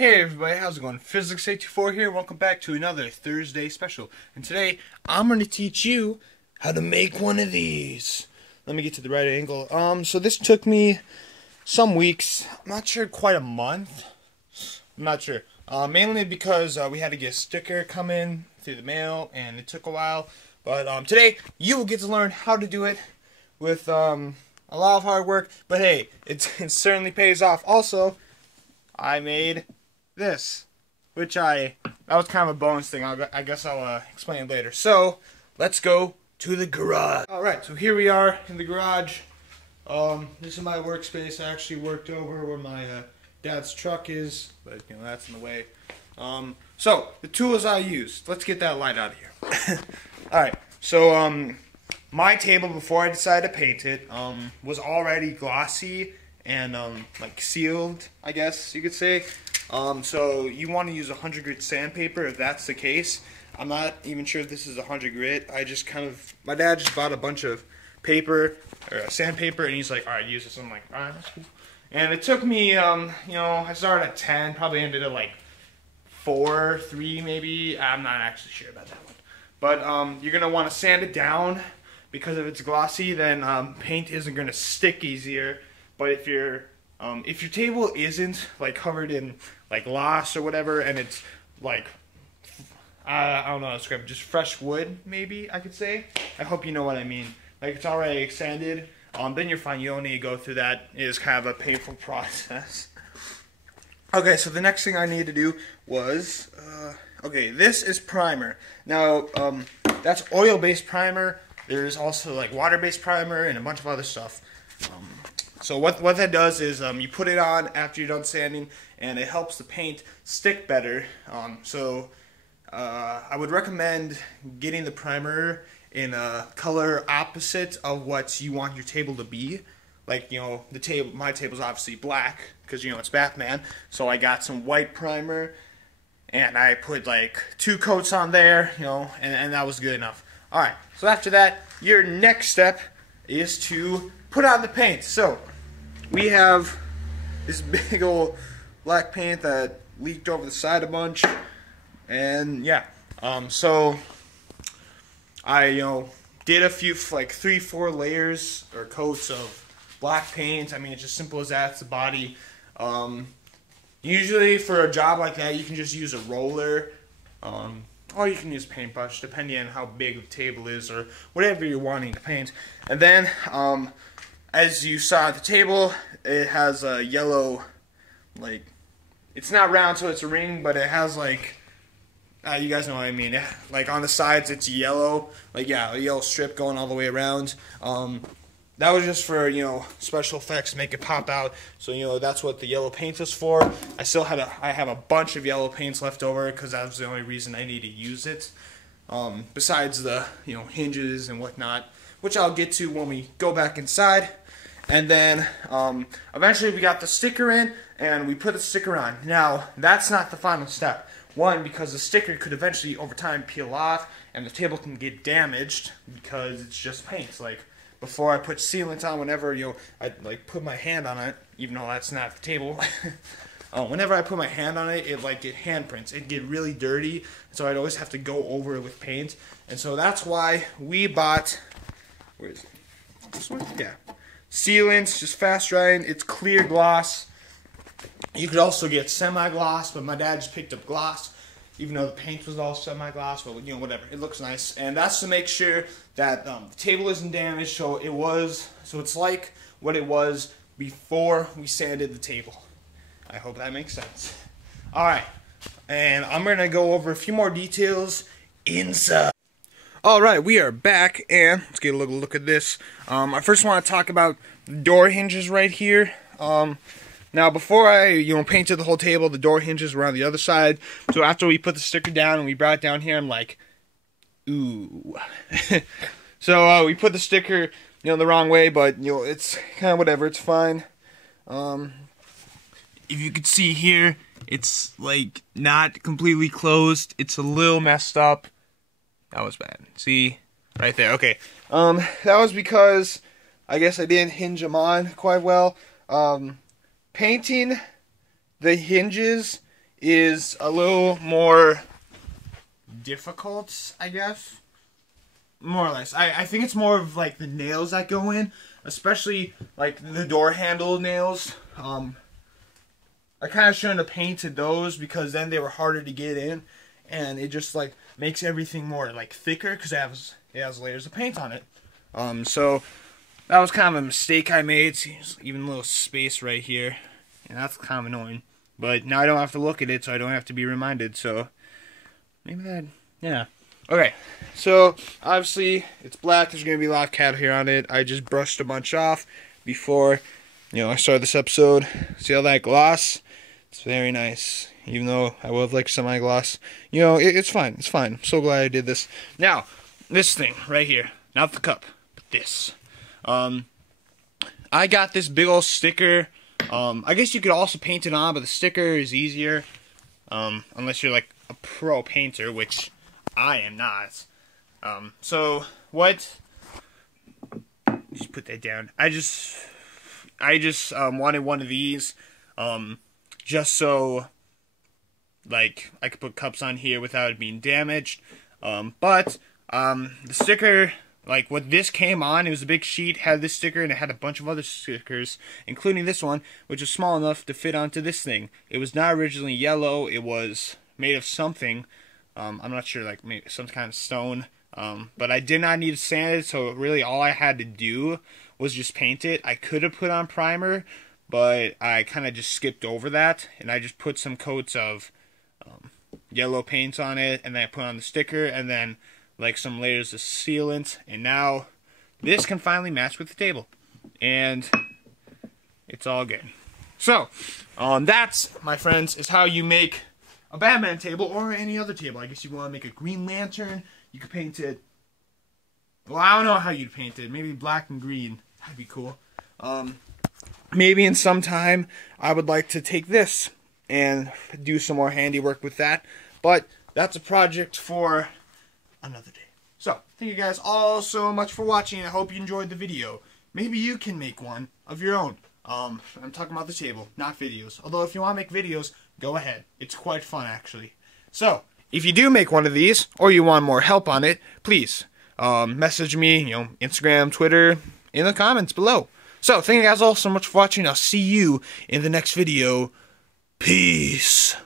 Hey everybody, how's it going? Physics824 here. Welcome back to another Thursday special. And today, I'm going to teach you how to make one of these. Let me get to the right angle. So this took me some weeks. I'm not sure, quite a month. I'm not sure. Mainly because we had to get a sticker come in through the mail, and it took a while. But today, you will get to learn how to do it with a lot of hard work. But hey, it certainly pays off. Also, I made this, which that was kind of a bonus thing. I guess I'll explain it later. So let's go to the garage. All right, so here we are in the garage. This is my workspace. I actually worked over where my dad's truck is, but you know that's in the way. So the tools I used. Let's get that light out of here. All right, so my table before I decided to paint it was already glossy and like sealed, I guess you could say. So you want to use 100 grit sandpaper if that's the case. I'm not even sure if this is 100 grit. My dad just bought a bunch of paper, or sandpaper, and he's like, alright, use this. I'm like, alright, that's cool. And it took me, you know, I started at 10, probably ended at like 4, 3 maybe. I'm not actually sure about that one. But you're going to want to sand it down, because if it's glossy, then paint isn't going to stick easier. But if your table isn't like covered in like gloss or whatever, and it's like I don't know how to describe it, just fresh wood, maybe I could say. I hope you know what I mean. Like it's already sanded, then you're fine. You don't need to go through that. It is kind of a painful process. Okay, so the next thing I need to do was okay, this is primer. Now that's oil-based primer. There's also like water-based primer and a bunch of other stuff. So what that does is you put it on after you're done sanding, and it helps the paint stick better. I would recommend getting the primer in a color opposite of what you want your table to be. Like, you know, my table's obviously black because, you know, it's Batman. So I got some white primer, and I put like 2 coats on there, you know, and that was good enough. All right. So after that, your next step is to put on the paint. So we have this big old black paint that leaked over the side a bunch, and yeah, so I, you know, did a few, like 3-4 layers or coats of black paint. I mean, it's as simple as that. It's the body. Usually for a job like that, you can just use a roller, or you can use a paintbrush, depending on how big the table is or whatever you're wanting to paint. And then as you saw at the table, it has a yellow, like, it's not round so it's a ring, but it has like, you guys know what I mean. Like on the sides it's yellow, like yeah, a yellow strip going all the way around. That was just for, you know, special effects to make it pop out. So, you know, that's what the yellow paint is for. I have a bunch of yellow paints left over because that was the only reason I need to use it. Besides the, you know, hinges and whatnot, which I'll get to when we go back inside. And then eventually we got the sticker in, and we put the sticker on. Now, that's not the final step. One, because the sticker could eventually, over time, peel off, and the table can get damaged because it's just paint. Like, before I put sealant on, whenever, you know, I like put my hand on it, even though that's not the table. Whenever I put my hand on it, it handprints. It'd get really dirty, so I'd always have to go over it with paint. And so that's why we bought, where is it? This one? Yeah. Sealants, just fast drying. It's clear gloss. You could also get semi-gloss, but my dad just picked up gloss, even though the paint was all semi-gloss. But you know, whatever. It looks nice, and that's to make sure that the table isn't damaged. So it's like what it was before we sanded the table. I hope that makes sense. All right, and I'm gonna go over a few more details inside. Alright, we are back, and let's get a little look at this. I first want to talk about the door hinges right here. Now, before I, you know, painted the whole table, the door hinges were on the other side. So after we put the sticker down and we brought it down here, I'm like, ooh. So we put the sticker, you know, the wrong way, but, you know, it's kind of whatever, it's fine. If you could see here, it's, like, not completely closed. It's a little messed up. That was bad. See? Right there. Okay. That was because I guess I didn't hinge them on quite well. Painting the hinges is a little more difficult, I guess. More or less. I think it's more of like the nails that go in, especially like the door handle nails. I kind of shouldn't have painted those because then they were harder to get in, and it just like makes everything more like thicker because it has layers of paint on it. So that was kind of a mistake I made. See, there's even a little space right here, and that's kind of annoying. But now I don't have to look at it, so I don't have to be reminded. So maybe that, yeah. Okay, so obviously it's black. There's gonna be a lot of cat hair on it. I just brushed a bunch off before, I started this episode. See all that gloss? It's very nice. Even though I would have liked semi-gloss, it's fine. It's fine. I'm so glad I did this. Now, this thing right here, not the cup, but this. I got this big old sticker. I guess you could also paint it on, but the sticker is easier. Unless you're like a pro painter, which I am not. So what? Just put that down. I just wanted one of these, just so like I could put cups on here without it being damaged. But the sticker, like what this came on, it was a big sheet, had this sticker, and it had a bunch of other stickers, including this one, which is small enough to fit onto this thing. It was not originally yellow. It was made of something. I'm not sure, like maybe some kind of stone. But I did not need to sand it, so really all I had to do was just paint it. I could have put on primer, but I kind of just skipped over that, and I just put some coats of yellow paint on it, and then I put on the sticker, and then like some layers of sealant, and now this can finally match with the table, and it's all good. So, that's, my friends, is how you make a Batman table, or any other table. I guess you want to make a Green Lantern. You could paint it, well, I don't know how you'd paint it. Maybe black and green. That'd be cool. Maybe in some time, I would like to take this and do some more handiwork with that. But that's a project for another day. So, thank you guys all so much for watching. I hope you enjoyed the video. Maybe you can make one of your own. I'm talking about the table, not videos. Although, if you want to make videos, go ahead. It's quite fun, actually. So, if you do make one of these, or you want more help on it, please message me, Instagram, Twitter, in the comments below. So, thank you guys all so much for watching. I'll see you in the next video. Peace.